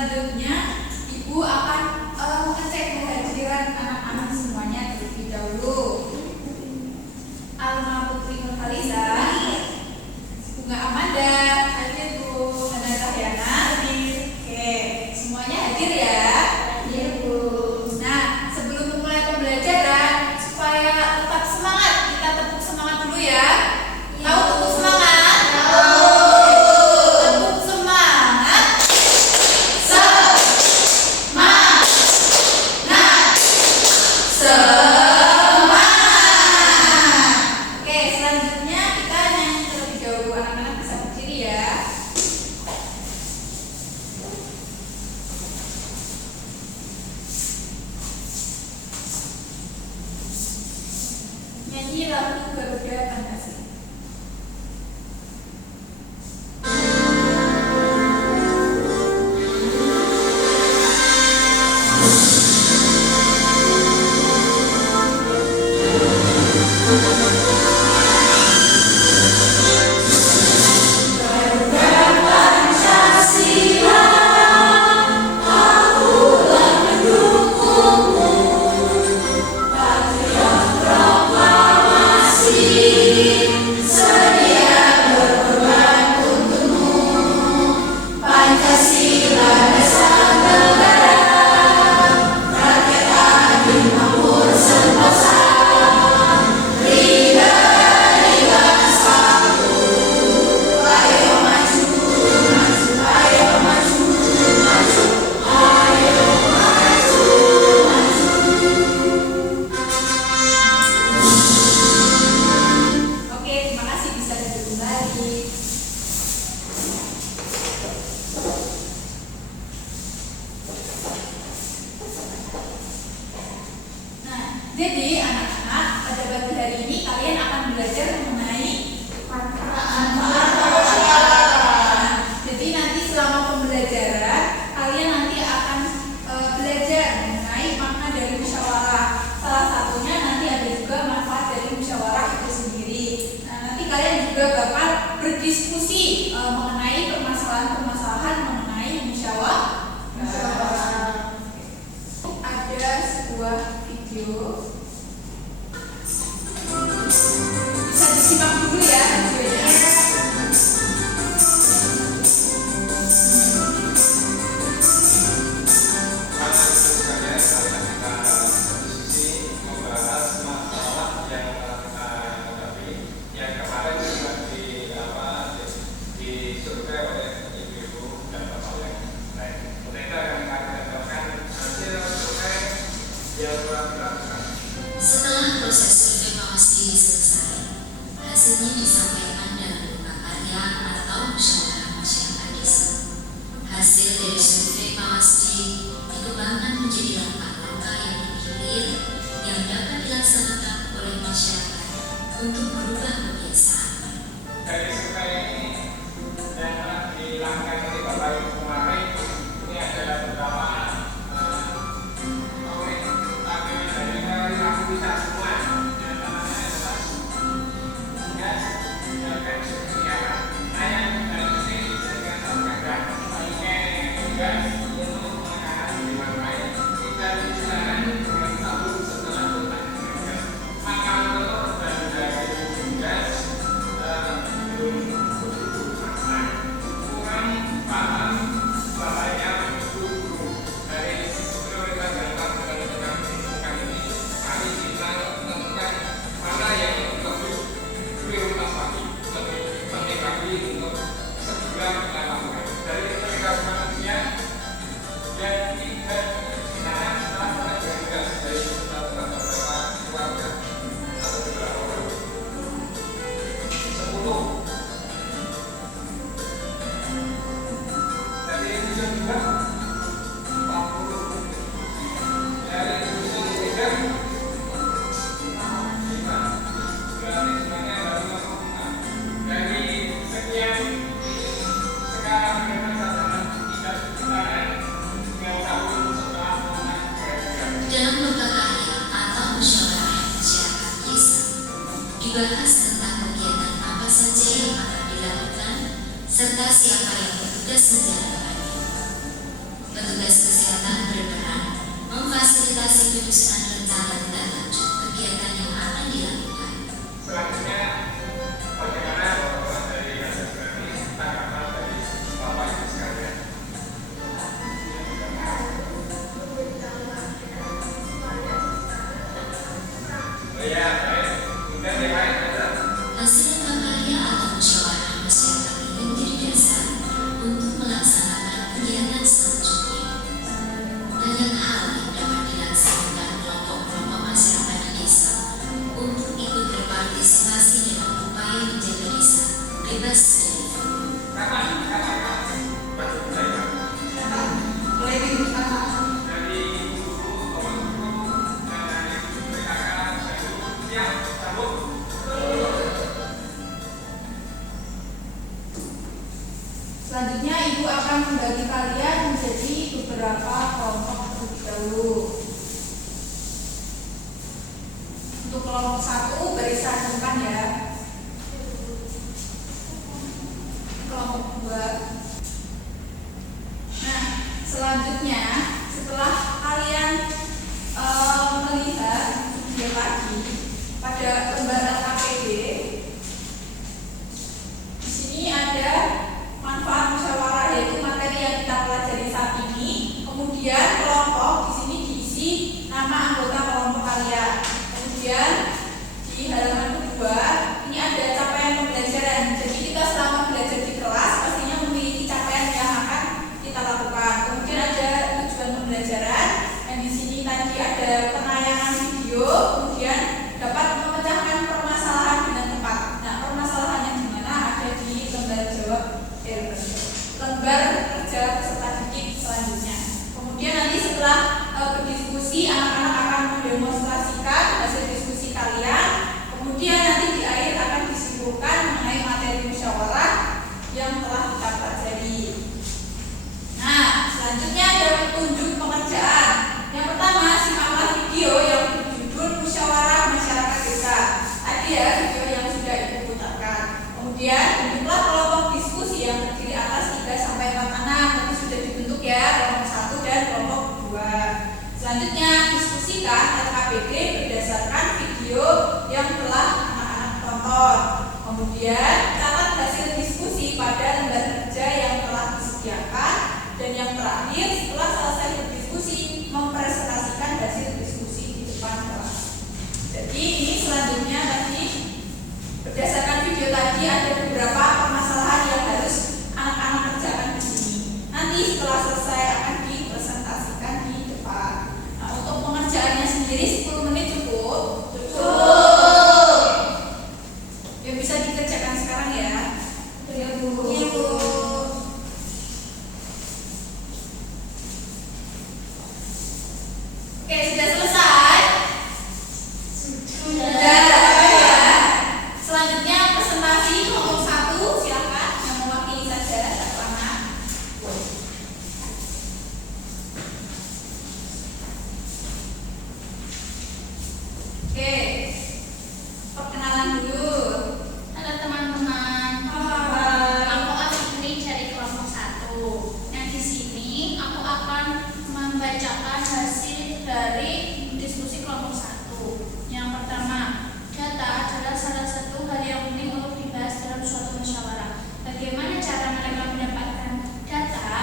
selanjutnya Ibu akan mengecek kehadiran anak-anak semuanya terlebih dahulu. Alma Putri Nurhaliza, Bunga Amanda, hadir Bu. Nana Tahyana, hadir. Oke, semuanya hadir ya. Hadir Bu. Nah, sebelum memulai pembelajaran, supaya tetap semangat, kita tepuk semangat dulu ya. Tahu tepuk semangat? Tepuk semangat. Semangat. Semangat. Oke, selanjutnya kita nyanyi terlebih dahulu. Anak-anak bisa berdiri ya. Nyanyi lagu Garuda Pancasila. Oke, terima kasih, bisa duduk kembali. Nah, jadi anak-anak, pada pagi hari ini kalian akan belajar mengenai manfaat musyawarah. Jadi nanti selama pembelajaran kalian nanti akan belajar mengenai makna dari musyawarah. Salah satunya nanti ada juga manfaat dari musyawarah itu sendiri. Nah, nanti kalian juga bakal berdiskusi mengenai permasalahan-permasalahan mengenai musyawarah. Ada sebuah video, bisa disimak dulu ya videonya. Setelah proses survei Mawasdi selesai, hasilnya disampaikan dalam berupa karya atau musyawarah masyarakat desa. Hasil dari survei Mawasdi dikembangkan menjadi langkah-langkah yang bergilir yang dapat dilaksanakan oleh masyarakat untuk merubah kebiasaan. Dari survei ini dan dilakukan oleh Bapak Ibu kemarin, ini adalah beberapa kita semua yang namanya adalah tugas dan kegiatan ayam dan sini dengan program tugas untuk mengangkat di mana kita bicara dengan tahu setelah tugas maka menurut dari tugas belum kurang paham bahaya guru dari sisi prioritas dalam menentukan ini. Kami bisa menentukan mana yang lebih prioritas lagi, lebih penting lagi untuk segera kita lakukan. Dari prioritas manusia dan tidak sekarang setelah melakukan tugas dari beberapa keluarga atau beberapa orang 10 dari tujuan juga 40 dari tujuan tiga dari sekian sekarang memang sasaran tidak sekitaran yang tahun setelah Dalam lomba karya atau musyawarah masyarakat desa dibahas tentang kegiatan apa saja yang akan dilakukan serta siapa yang bertugas menjalankannya. penyusunan rencana tindak lanjut kegiatan yang akan dilakukan. Selanjutnya, bagaimana pengelolaan dari hasil ini tanggapan dari Bapak Ibu sekalian? Oh ya, baik. Kemudian yang lain ada. Hasil prakarya atau musyawarah masyarakat ini menjadi dasar untuk melaksanakan kegiatan selanjutnya. Banyak hal yang dapat dilaksanakan kelompok-kelompok masyarakat di desa untuk ikut berpartisipasi dalam upaya menjaga desa bebas dari flu. Kapan? Baca saya. Mulai minggu pertama. Dari guru, guru, dan dari PKK, siap, sambut. Selanjutnya Ibu akan membagi kalian menjadi beberapa kelompok terlebih dahulu. Untuk kelompok 1 baris depan ya. Kelompok 2. Nah, selanjutnya setelah kalian melihat video lagi pada lembar LKPD, di sini ada manfaat musyawarah, yaitu materi yang kita pelajari saat ini. Kemudian kelompok di sini diisi nama anggota kelompok kalian. Kemudian di halaman kedua ini ada capaian pembelajaran. Jadi kita selama belajar di kelas pastinya memiliki capaian yang akan kita lakukan. Kemudian ada tujuan pembelajaran. Dan di sini tadi ada penayangan video. Kemudian dapat memecahkan permasalahan dengan tepat. Nah, permasalahannya di mana ada di lembar jawab lembar kerja peserta didik selanjutnya. Kemudian nanti setelah berdiskusi, anak-anak akan mendemonstrasikan hasil diskusi kalian. Kemudian nanti di akhir akan disimpulkan mengenai materi musyawarah yang telah kita pelajari. Nah, selanjutnya ada petunjuk pengerjaan. Yang pertama, simaklah video yang berjudul Musyawarah Masyarakat Desa. Tadi ya video yang sudah Ibu putarkan. Kemudian bentuklah kelompok diskusi yang terdiri atas 3 sampai 4 anak. Nanti sudah dibentuk ya, kelompok 1 dan kelompok 2. Selanjutnya diskusikan LKPD berdasarkan video yang telah anak-anak tonton. Kemudian catat hasil diskusi pada lembar kerja yang telah disediakan. Dan yang terakhir, setelah selesai berdiskusi, mempresentasikan hasil diskusi di depan kelas. Jadi ini selanjutnya tadi berdasarkan video tadi ada beberapa permasalahan yang harus anak-anak kerjakan di sini. Nanti setelah selesai akan dipresentasikan di depan. Nah, untuk pengerjaannya sendiri 10 menit cukup. Cukup. Ya bisa dikerjakan sekarang ya. Ya Bu. Iya Bu. Oke, sudah selesai? Sudah. Ya. Selanjutnya presentasi kelompok 1, silakan yang mewakili saja satu anak. Oke, perkenalan dulu. Halo teman-teman. Halo. Aku Afifri dari kelompok 1. Nah, di sini aku akan membacakan hasil dari diskusi kelompok 1. Yang pertama, data adalah salah satu hal yang penting untuk dibahas dalam suatu musyawarah. Bagaimana cara mereka mendapatkan data?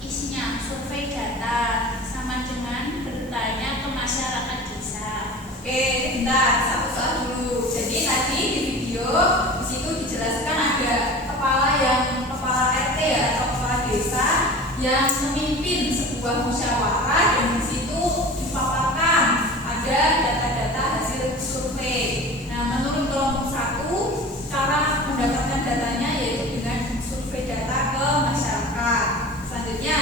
Isinya survei data sama dengan bertanya ke masyarakat desa. Oke, bentar, satu-satu dulu. Jadi tadi di video di situ dijelaskan ada kepala RT ya atau kepala desa yang memimpin sebuah musyawarah dan di situ dipaparkan ada data-data hasil survei. Nah, menurut kelompok 1 cara mendapatkan datanya yaitu dengan survei data ke masyarakat. Selanjutnya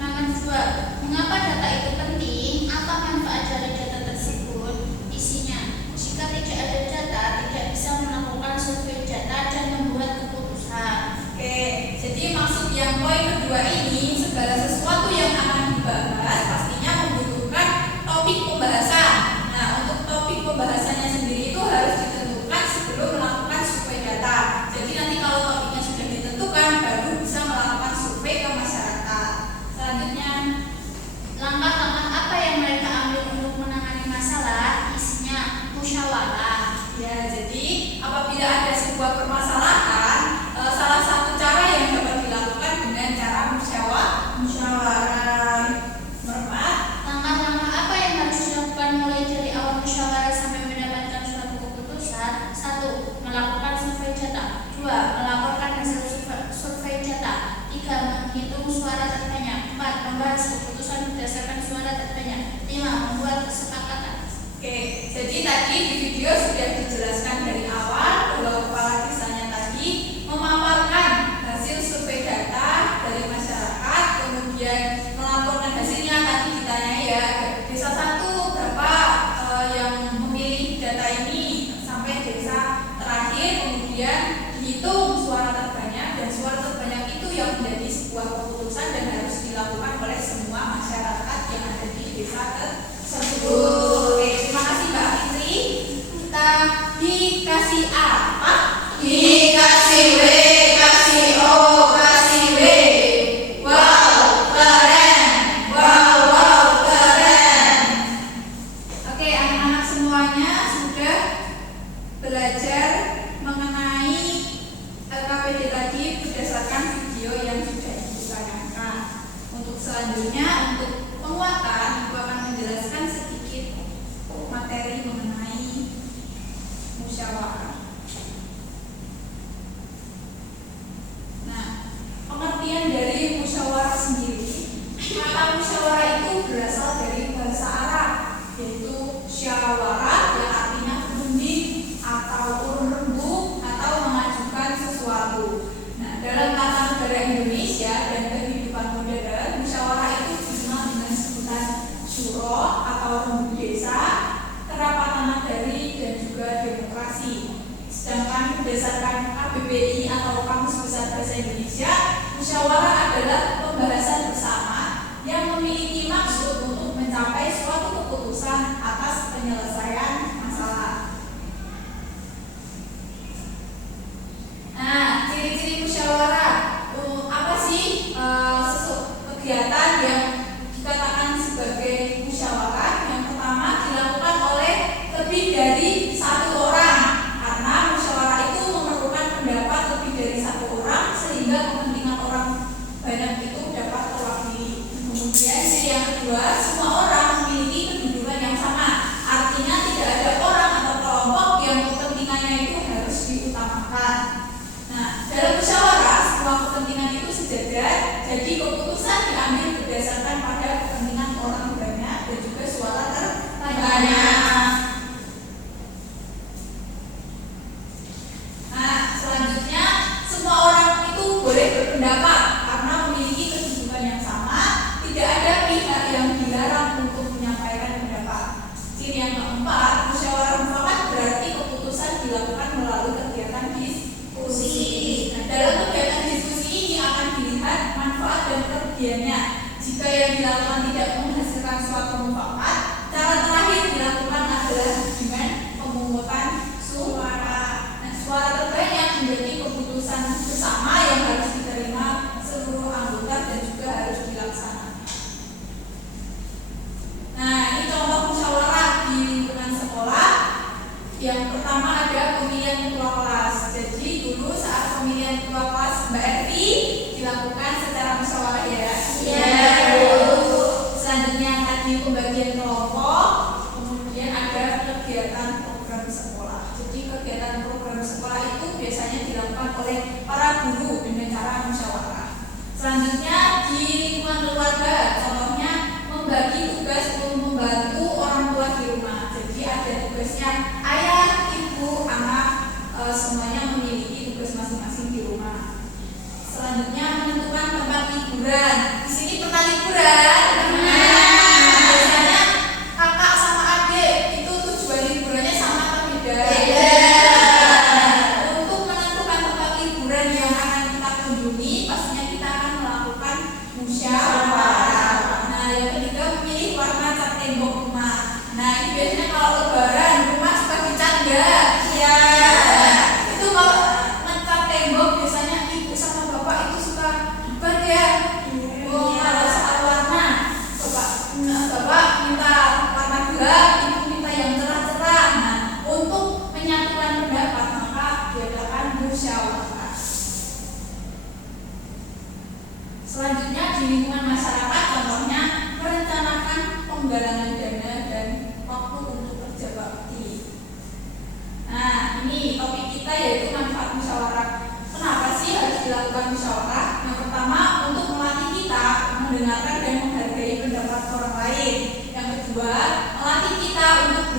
Nomor 2, mengapa data itu penting? Apa manfaat dari data tersebut? Isinya, jika tidak ada data, tidak bisa melakukan survei data dan membuat keputusan. Oke, jadi maksud yang poin kedua ini membahas keputusan berdasarkan suara terbanyak. 5. Membuat kesepakatan. Oke, jadi tadi di video sudah dijelaskan dari awal bahwa kepala desanya tadi memaparkan hasil survei data dari masyarakat, kemudian melaporkan hasilnya. Tadi ditanya ya, desa 1 berapa yang memilih data ini sampai desa terakhir, kemudian dihitung suara terbanyak, dan suara terbanyak itu yang menjadi sebuah keputusan dan harus dilakukan oleh semua masyarakat yang ada di desa tersebut. Oke, terima kasih Mbak Fitri. Kita dikasih apa? Dikasih W, kasih O, kasih W. Wow, keren. Wow, keren. Oke, anak-anak semuanya sudah belajar mengenai LKPD tadi berdasarkan video yang sudah Ibu tayangkan. Untuk selanjutnya, untuk penguatan, Ibu akan menjelaskan sedikit materi mengenai musyawarah. Nah, pengertian dari musyawarah sendiri, kata musyawarah itu berasal dari bahasa Arab, yaitu syawarah yang artinya berunding atau urun rembuk atau mengajukan sesuatu. Nah, dalam tata negara Indonesia dan kehidupan modern, musyawarah itu dikenal dengan sebutan syuro atau rembuk desa, kerapatan nagari, dan juga demokrasi. Sedangkan berdasarkan KBBI atau Kamus Besar Bahasa Indonesia, musyawarah adalah pembahasan bersama yang memiliki maksud untuk mencapai suatu keputusan atas penyelesaian masalah. Nah, ciri-ciri musyawarah apa sih? Kegiatan yang dikatakan sebagai musyawarah. Yang pertama, dilakukan oleh lebih dari satu orang, karena musyawarah itu memerlukan pendapat lebih dari satu orang sehingga kepentingan orang banyak itu dapat terwakili. Kemudian ciri yang kedua, semua orang memiliki kedudukan yang sama, artinya tidak ada orang atau kelompok yang kepentingannya itu harus diutamakan. Nah, dalam musyawarah semua kepentingan itu sejajar, jadi keputusan diambil berdasarkan pada kepentingan orang banyak dan juga suara terbanyak. Nah, selanjutnya semua orang itu boleh berpendapat karena memiliki kedudukan yang sama, tidak ada pihak yang dilarang untuk menyampaikan pendapat. Ciri yang keempat, musyawarah mufakat berarti keputusan dilakukan melalui kegiatan diskusi. Nah, dalam kegiatan diskusi ini akan dilihat manfaat dan kerugiannya. Jika yang dilakukan tidak menghasilkan suatu mufakat, cara terakhir dilakukan adalah dengan pemungutan suara. Nah, suara terbanyak menjadi keputusan bersama yang harus diterima seluruh anggota dan juga harus dilaksanakan. Nah, ini contoh musyawarah di lingkungan sekolah. Yang pertama ada pemilihan ketua kelas. Jadi dulu saat pemilihan ketua kelas Mbak Evi dilakukan secara musyawarah ya. Iya. Selanjutnya tadi pembagian kelompok, kemudian ada kegiatan program sekolah. Jadi kegiatan program sekolah itu biasanya dilakukan oleh para guru dengan cara musyawarah. Selanjutnya di lingkungan keluarga, contohnya membagi tugas untuk membantu orang tua di rumah. Jadi ada tugasnya ayah, ibu, anak, semuanya memiliki tugas masing-masing di rumah. Selanjutnya menentukan tempat liburan. Di sini pernah liburan? Biasanya kakak sama adik itu tujuan liburannya sama atau beda? Untuk menentukan tempat liburan yang akan kita kunjungi, pastinya kita akan melakukan musyawarah. Nah, yang ketiga memilih warna cat tembok rumah. Nah, ini biasanya kalau lebaran rumah suka dicat enggak? Iya. Itu kalau ngecat tembok biasanya ibu sama bapak itu suka debat ya. Kalau soal warna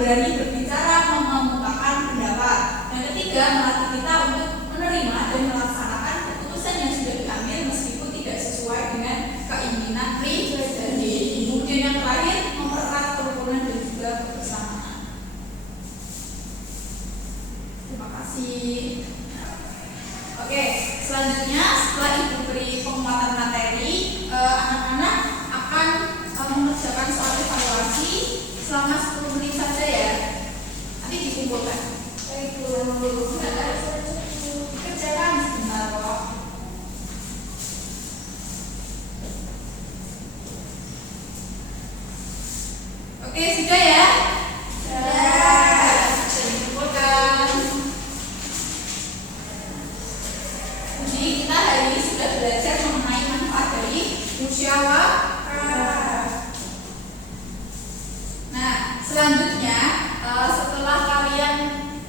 berani berbicara, mengemukakan pendapat. Yang ketiga, melatih kita untuk menerima dan melaksanakan keputusan yang sudah diambil meskipun tidak sesuai dengan keinginan pribadi. Kemudian yang terakhir, mempererat kerukunan dan juga kebersamaan. Terima kasih. Oke, selanjutnya setelah Ibu beri penguatan materi, anak-anak akan mengerjakan soal evaluasi selama 10 menit saja ya. Nanti dikumpulkan. Kerjakan sebentar kok. Oke, sudah ya? Sudah. Sudah dikumpulkan. Jadi kita hari ini sudah belajar mengenai manfaat dari musyawarah. Nah, selanjutnya setelah kalian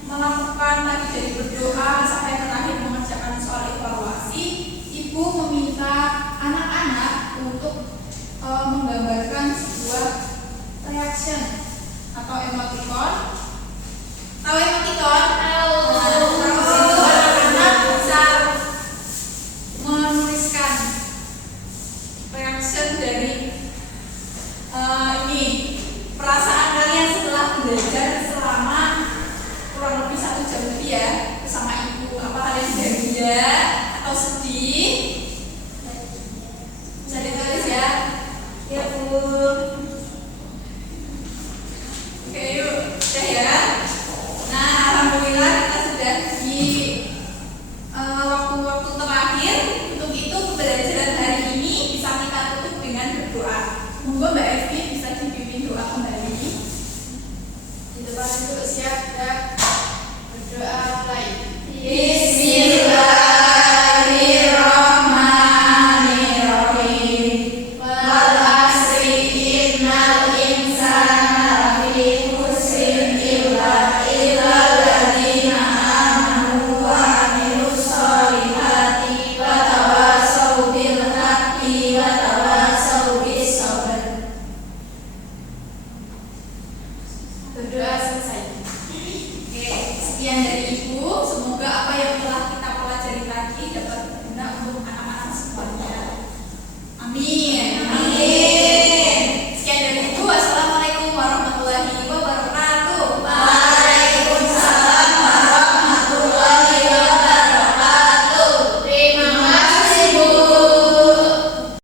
melakukan tadi dari berdoa sampai terakhir mengerjakan soal evaluasi, Ibu meminta anak-anak untuk menggambarkan sebuah reaction atau emoticon. Tahu emoticon? Tahu. Anak-anak bisa menuliskan reaction dari ini perasaan kalian setelah belajar selama kurang lebih 1 jam lebih ya bersama Ibu. Apa kalian bahagia atau sedih? Bisa ditulis ya. Ya Bu. Oke yuk, udah ya. Nah, alhamdulillah kita sudah di waktu-waktu terakhir. Untuk itu pembelajaran hari ini bisa kita tutup dengan berdoa. Monggo Mbak Evi bisa dipimpin doa kembali. Di depan dulu siap, berdoa mulai.